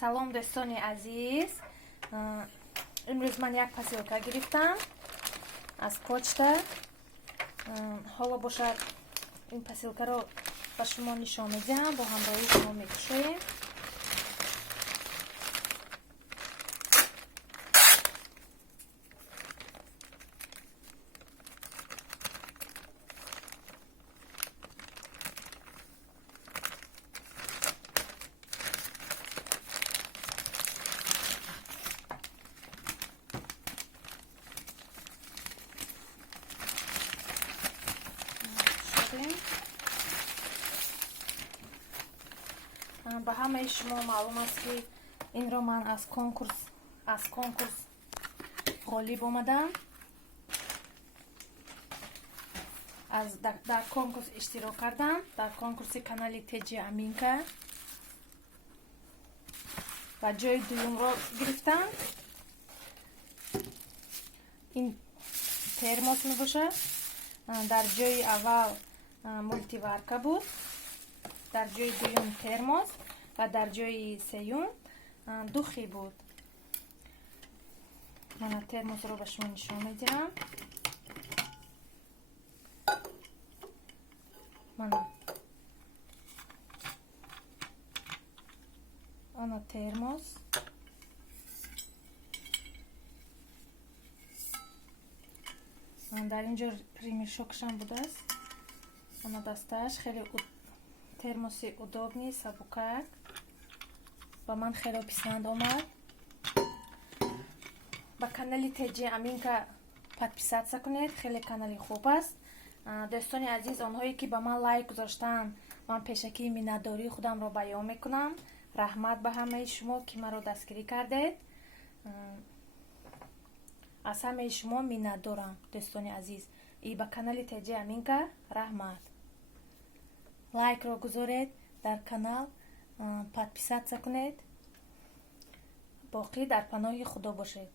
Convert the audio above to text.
салом дӯстони азиз. имрӯз ман як посилка гирифтам аз почта. ҳоло бошад ин посилкаро ба шумо нишон медиҳам, бо ҳамроҳии шумо мекушоем. ба ҳамаи шумо маълум аст ки инро ман аз конкурс ғолиб омадам. дар конкурс иштирок кардам, дар конкурси канали Теҷи Аминка ва ҷои дуюмро гирифтам. ин термос мебошад. дар ҷои аввал мультиварка буд, дар ҷои дуюм термос ва дар ҷои сеюм духӣ буд. мана термосро ба шумо нишон медиҳам. мана ана термос. дар инҷо ремешокшам будааст. ана дастааш хеле термоси удобни сабукак ба ман хеле писанд омад. ба канали Теҷи Аминка подписатсия кунед, хеле канали хуб аст. дӯстони азиз, онҳое ки ба ман лайк гузоштанд, ман пешакии миннатдории худамро баён мекунам. раҳмат ба ҳамаи шумо ки маро дастгирӣ кардед. аз ҳамаи шумо миннатдорам дӯстони азиз. И ба канали Теҷи Аминка раҳмат. лайкро гузоред, дар канал подписатсия кунед. боқӣ дар паноҳи худо бошед.